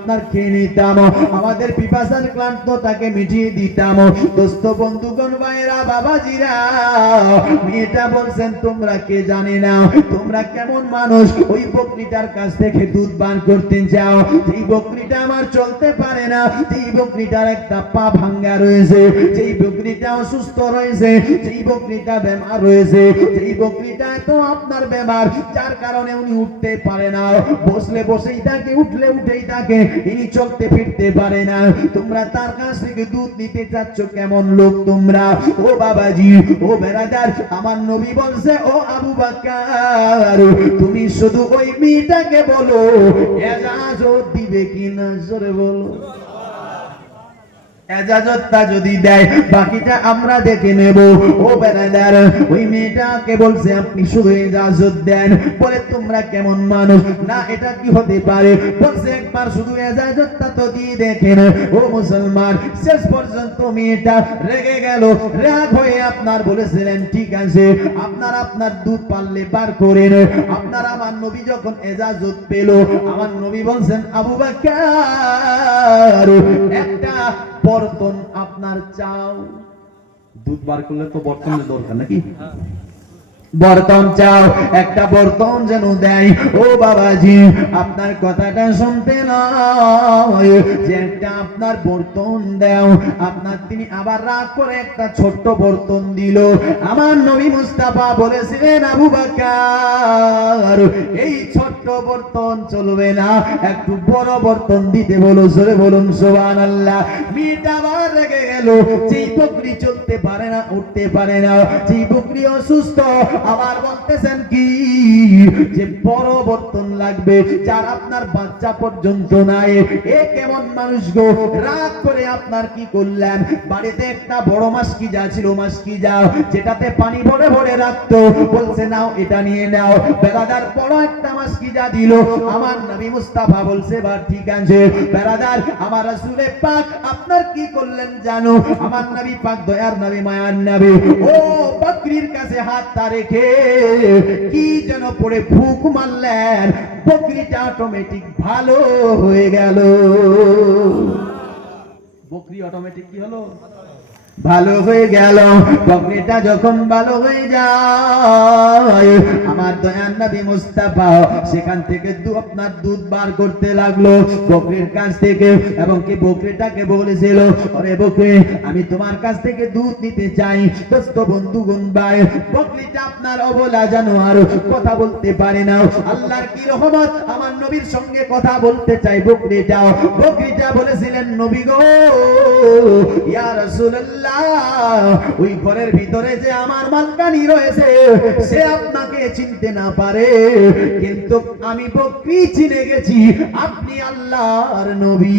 আপনার খেয়ে নিতাম, আমাদের পিপাসার ক্লান্তটাকে মিটিয়ে দিতাম। দোস্ত বন্ধুগণ ভাইরা বাবাজিরা, মেয়েটা বলছেন তোমরা কে জানে না, তোমরা কেমন মানুষ। ওই বকরিটার কাছ থেকে দুধ পান করতে যাও, যেই বকরিটা আমার চলতে পারে না, যেই বকরিটার একটা পা ভাঙ্গা রয়েছে, যেই বকরিটা অসুস্থ রয়েছে, যেই বকরিটা বেমার রয়েছে, যেই বকরিটা তো আপনার বেমার, যার কারণে উনি উঠতে পারে না, বসলে বসেই থাকে, উঠলে উঠেই থাকে, ইনি চলতে ফিরতে পারে না, তোমরা তার কাছ থেকে দুধ নিতে চাচ্ছ, কেমন লোক তোমরা? ও বাবাজি, ও বেরাদার, আমার নবী বলছে, ও আবু বকর, তুমি শুধু ওই মেয়েটাকে বলো এজাজত দিবে কিনা, জোরে বলো। এজাজতটা যদি দেয় বাকিটা আমরা দেখে নেব। ও বেরাদার, ওই মেয়েটাকে বলছে আপনি শুধু এজাজত দেন। বলে তোমরা কেমন মানুষ, না এটা কি হতে পারে, বলছে একবার শুধু এজাজতটা তো দিয়ে দেখেন। ও মুসলমান, শেষ পর্যন্ত মেয়েটা রেগে গেল, রাগ হয়ে আপনার বলেছিলেন ঠিক আছে আপনার আপনার দুধ পারলে বার করেন। আপনার আমার নবী যখন এজাজত পেল, আমার নবী বলছেন আবু বকর, একটা বর্তন আপনার চাও। দুধ বার করলে তো বর্তনের দরকার নাকি, বর্তন চাও, একটা বর্তন যেন দেয়। ও বাবাজি, আপনার কথাটা শুনতে নয়, যে একটা আপনার বর্তন দাও। আপনার তিনি আবার রাগ করে একটা ছোট্ট বর্তন দিল। আমার নবী মুস্তাফা বলেছিলেন আবু বকর, এই ছোট্ট বর্তন চলবে না, একটু বড় বর্তন দিতে বলো, জোরে বলুন সুবহানাল্লাহ। মেয়েটা আবার রেগে গেল, যেই বকরি চলতে পারে না, উঠতে পারে না, যেই বকরি অসুস্থ, আবার বলতেছেন কি যে বড় বর্তন লাগবে, যার আপনার বাচ্চা পর্যন্ত নাই। এ কেমন মানুষ গো? রাগ করে আপনার কি করলেন, বাড়িতে একটা বড় মাসকিজা ছিল, মাসকিজা যেটাতে পানি ভরে ভরে রাখতো, বলছে নাও এটা নিয়ে নাও। বেরাদার বড় একটা মাসকিজা দিল। আমার নবী মুস্তাফা বলছে বা ঠিক আছে বেরাদার, আমার রাসূলে পাক আপনার কি করলেন জানো? আমার নবী পাক দয়ার নবী মায়ার নবী ও বকরির কাছে হাতটা রেখে কি যেন পড়ে ফুক মারলেন, বকরিটা অটোমেটিক ভালো হয়ে গেল। বকরি অটোমেটিক কি হলো? ভালো হয়ে গেল। বকরিটা যখন ভালো হয়ে যায়, আমার দয়ার নবী মুস্তাফা সেখান থেকে আপনার দুধ বার করতে লাগলো বকরির কাছ থেকে, এবং কি বকরিটাকে বলেছিল, আরে বকরি আমি তোমার কাছ থেকে দুধ নিতে চাই। দোস্ত বন্ধুগণ ভাই, বকরিটা আপনার অবলা জানোয়ার, কথা বলতে পারে না। আল্লাহর কি রহমত, আমার নবীর সঙ্গে কথা বলতে চাই বকরিটা। বকরিটা বলেছিলেন নবী গো, ইয়া রাসূলুল্লাহ, ওই ঘরের ভিতরে যে আমার মালকানি রয়েছে, সে আপনাকে চিনতে না পারে, কিন্তু আমি বকরি চিনে গেছি, আপনি আল্লাহর নবী।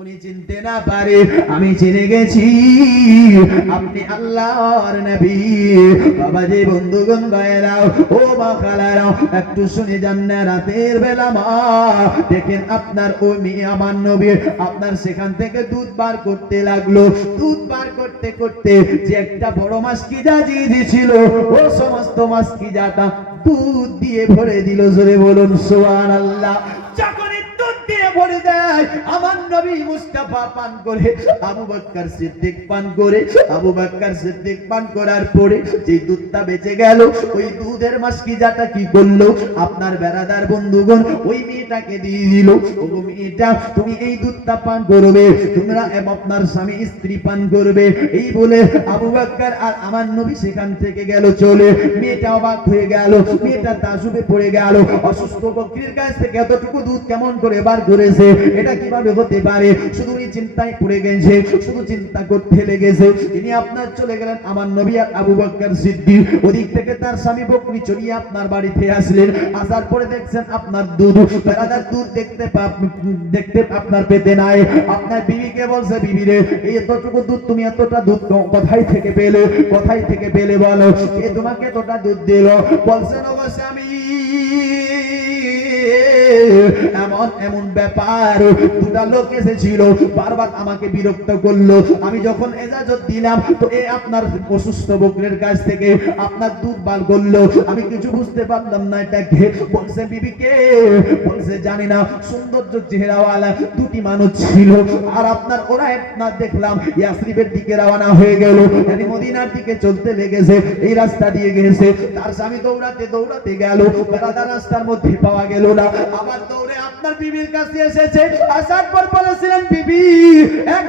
উনি চিনতে না পারে, আমি চিনে গেছি, আপনি আল্লাহর নবী। বাবা যে বন্ধুগণ ভাইরাও, ও মা খালারাও, একটু শুনে যান না, রাতের বেলা মা দেখেন আপনার ওই মেয়ে আমার নবী আপনার সেখান থেকে দুধ বার করতে লাগলো। দুধ বার করতে করতে যে একটা বড় মাসকিজা দিয়েছিল, ও সমস্ত মাসকিজাটা দুধ দিয়ে ভরে দিল, জোরে বলুন সুবহানাল্লাহ। যখনই দুধ দিয়ে ভরে দেয়, আমার নবী মুস্তাফা পান করে, আবু বকর সিদ্দিক পান করে, আবু বকর সিদ্দিক পান করার পরে যে দুধটা বেঁচে গেল, ওই দুধের মাসকিজাটা কি করলো, আপনার বেরাদার বন্ধুগণ ওই মেয়েটাকে দিয়ে দিল। ও মেয়েটা তুমি এই দুধটা পান করবে, তোমরা আপনার স্বামী স্ত্রী পান করবে। এই বলে আবু বকর আর আমার নবী সেখান থেকে গেল চলে। মেয়েটা অবাক হয়ে গেল, মেয়েটা তাজুবে পড়ে গেল, অসুস্থ বকরির কাছ থেকে এতটুকু দুধ কেমন করে বার করেছে, এটা কিভাবে হতে পারে? শুধু চিন্তায় পড়ে গেছে, শুধু চিন্তা করতে লেগেছে। তিনি আপনার চলে গেলেন, আমার নবী আর আবু বকর সিদ্দিক ওদিক থেকে তার স্বামী বকরি চড়িয়ে আপনার বাড়িতে আসলেন। আসার পরে দেখছেন আপনার দুধ, বেরাদার দুধ দেখতে আপনার পেতে নাই। আপনার বিবিকে বলছে, বিবি রে, এই এতটুকু দুধ তুমি এতটা দুধ কোথায় থেকে পেলে, কোথায় থেকে পেলে বলো, কে তোমাকে এতটা দুধ দিল? বলছেন ও স্বামী, এমন এখন এমন ব্যাপার, দুটা লোক এসেছিল, বারবার আমাকে বিরক্ত করলো। আমি যখন এজাজত দিলাম তো এ আপনার অসুস্থ বকরের কাছ থেকে আপনার দুধ বার করলো। আমি কিছু বুঝতে পারলাম না এটা কে। বলছে বিবি কে? বলছে জানি না। সৌন্দর্য চেহারাওয়ালা দুটি মানুষ ছিল, আর আপনার ওরা আপনার দেখলাম ইয়াসরিবের দিকে রওনা হয়ে গেল, মানে মদিনার দিকে চলতে লেগেছে। এই রাস্তা দিয়ে গেছে, তার স্বামী দৌড়াতে দৌড়াতে গেল, বেড়াদার রাস্তার মধ্যে পাওয়া গেল না। আবার দৌড়ে আপনার বিবির কাছে এসেছে, আসার পর বলেছিলেন বিবি এক